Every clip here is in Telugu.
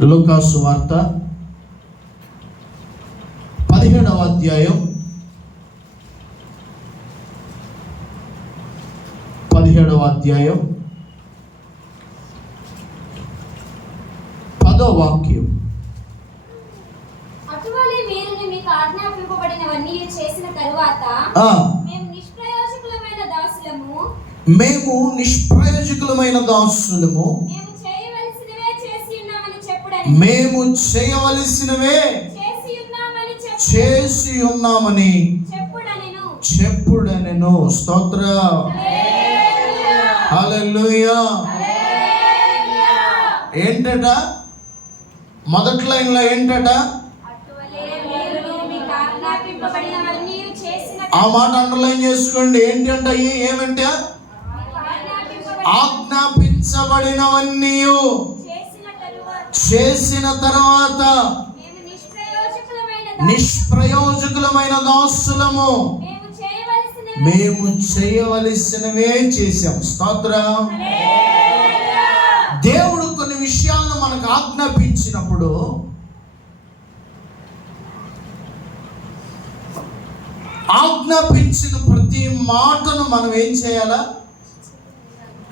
లూకా సువార్త 17వ అధ్యాయం 10వ వాక్యం. అటువలే మీరు మీకు ఆజ్ఞాపింపబడినవన్నీ చేసిన తరువాత మేము నిష్ప్రయోజకులమైన దాసులము మేము చేయవలసినవే చేసి ఉన్నామని చెప్పుడనెను. స్తోత్రం. హల్లెలూయా. ఏంటట? మొదటి లైన్లో ఏంటట? ఆ మాట అండర్లైన్ చేసుకోండి. ఏంటంట? ఏమంటే ఆజ్ఞాపించబడినవన్నీ చేసిన తర్వాత నిష్ప్రయోజకులమైన దాసులము మేము చేయవలసినవే చేశాం. స్తోత్రం. దేవుడు కొన్ని విషయాలను మనకు ఆజ్ఞాపించినప్పుడు ఆజ్ఞాపించిన ప్రతి మాటను మనం ఏం చేయాలా?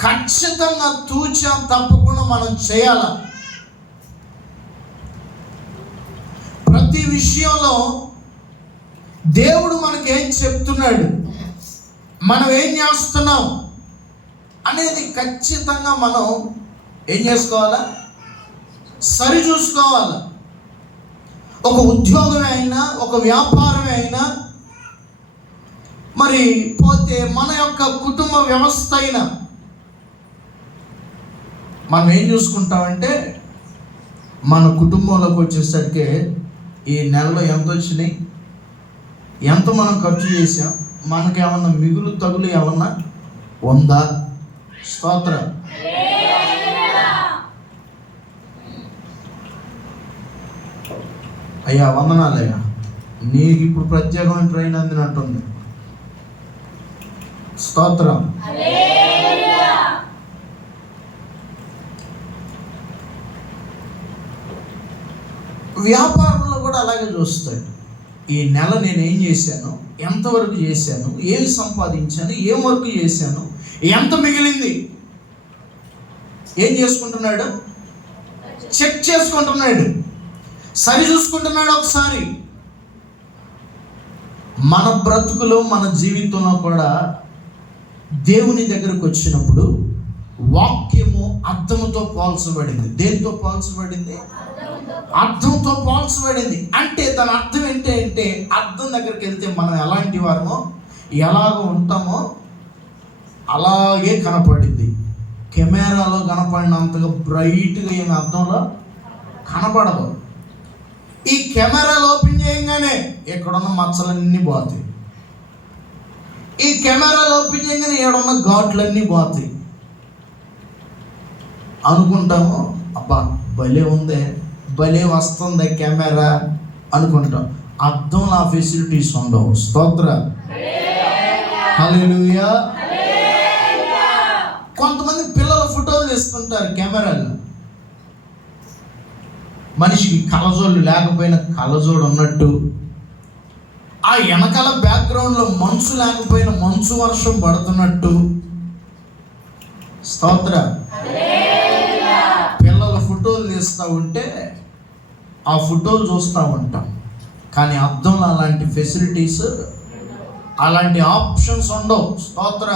ఖచ్చితంగా తూచా తప్పకుండా మనం చేయాలా. ప్రతి విషయంలో దేవుడు మనకి ఏం చెప్తున్నాడు, మనం ఏం చేస్తున్నాం అనేది ఖచ్చితంగా మనం ఏం చేసుకోవాలా? సరి చూసుకోవాలి. ఒక ఉద్యోగమే అయినా, ఒక వ్యాపారమే అయినా, మరి పోతే మన యొక్క కుటుంబ వ్యవస్థ అయినా మనం ఏం చూసుకుంటామంటే మన కుటుంబంలోకి వచ్చేసరికి ఈ నెలలో ఎంత వచ్చినాయి, ఎంత మనం ఖర్చు చేసాం, మనకేమన్నా మిగులు తగులు ఏమన్నా ఉందా? స్తోత్రం. అయ్యా వందనాలయ్యా, నీకు ఇప్పుడు ప్రత్యేకమైన ట్రైన్ అందినట్టుంది. స్తోత్రం. వ్యాపారంలో కూడా అలాగే చూస్తాడు. ఈ నెల నేను ఏం చేశాను, ఎంతవరకు చేశాను, ఏమి సంపాదించాను, ఏం వర్క్ చేశాను, ఎంత మిగిలింది, ఏం చేసుకుంటున్నాడు? చెక్ చేసుకుంటున్నాడు, సరి చూసుకుంటున్నాడు. ఒకసారి మన బ్రతుకులో మన జీవితంలో కూడా దేవుని దగ్గరకు వచ్చినప్పుడు వాక్యము అర్థంతో పోల్చబడింది. దేంతో పోల్చబడింది? అర్థంతో పోల్చబడింది. అంటే దాని అర్థం ఏంటంటే అర్థం దగ్గరికి వెళ్తే మనం ఎలాంటి వారమో, ఎలాగ ఉంటామో అలాగే కనపడింది. కెమెరాలో కనపడినంతగా బ్రైట్గా ఏమి అర్థంలో కనపడదు. ఈ కెమెరాలు ఓపెన్ చేయగానే ఎక్కడున్న మచ్చలన్నీ పోతాయి. ఈ కెమెరాలు ఓపెన్ చేయగానే ఏడున్న ఘాట్లన్నీ పోతాయి. అనుకుంటాము, అబ్బా భలే ఉందే, భలే వస్తుంది కెమెరా అనుకుంటాం. అద్దంలో ఆ ఫెసిలిటీస్ ఉండవు. స్తోత్ర. హల్లెలూయా. కొంతమంది పిల్లల ఫోటోలు తీసుకుంటారు కెమెరాలు. మనిషికి కళ్ళజోళ్ళు లేకపోయినా కళ్ళజోడు ఉన్నట్టు, ఆ వెనకాల బ్యాక్గ్రౌండ్లో మంచు లేకపోయినా మంచు వర్షం పడుతున్నట్టు. స్తోత్ర. పిల్లల ఫోటోలు తీస్తూ ఉంటే ఆ ఫోటోలు చూస్తూ ఉంటాం, కానీ అద్దంలో అలాంటి ఫెసిలిటీస్, అలాంటి ఆప్షన్స్ ఉండవు. స్తోత్ర.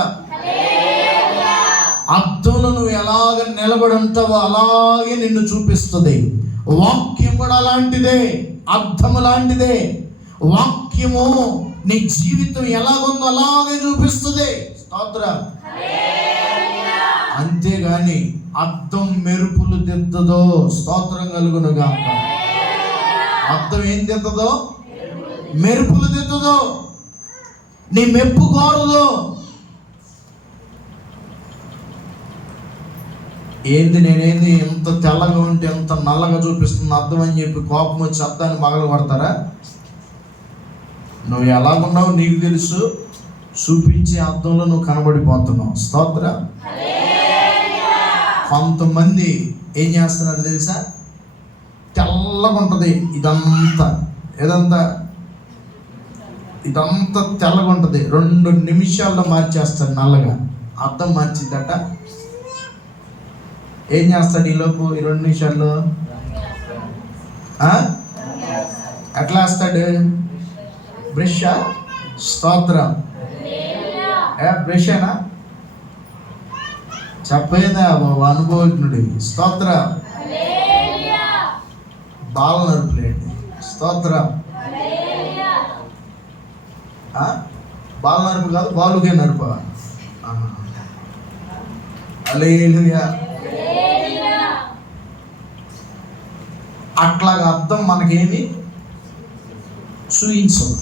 అద్దంలో నువ్వు ఎలాగ నిలబడి ఉంటావో అలాగే నిన్ను చూపిస్తుంది. వాక్యం కూడా అలాంటిదే, అర్థము లాంటిదే. వాక్యము నీ జీవితం ఎలాగుందో అలాగే చూపిస్తుంది. స్తోత్ర. అంతేగాని అర్థం మెరుపులు దిద్దదో. స్తోత్రం కలుగునుగా. అర్థం ఏం దిద్దదో? మెరుపులు దిద్దదో. నీ మెప్పు కోరదు. ఏంది నేనేంది ఎంత తెల్లగా ఉంటే ఎంత నల్లగా చూపిస్తుంది అర్థం అని చెప్పి కోపం వచ్చి అర్థాన్ని పగలు కొడతారా? నువ్వు ఎలాగున్నావు నీకు తెలుసు. చూపించే అర్థంలో నువ్వు కనబడిపోతున్నావు. స్తోత్ర. కొంతమంది ఏం చేస్తున్నారు తెలుసా? తెల్లగా ఉంటుంది ఇదంతా తెల్లగా ఉంటుంది. 2 నిమిషాల్లో మార్చేస్తాడు నల్లగా. అద్దం మార్చిద్దట. ఏం చేస్తాడు ఈలోపు ఈ 2 నిమిషాల్లో? ఎట్లా వేస్తాడు? బ్రషా? స్తోత్రం. బ్రషేనా? చెప్పేదా అనుభవజ్ఞుడి. స్తోత్రం. బాల నరుపులేండి. స్తోత్రం. బాల నరుపు కాదు, బాలుగే నరుప. హల్లెలూయా. అట్లాగా అర్థం మనకేమి చూయించదు.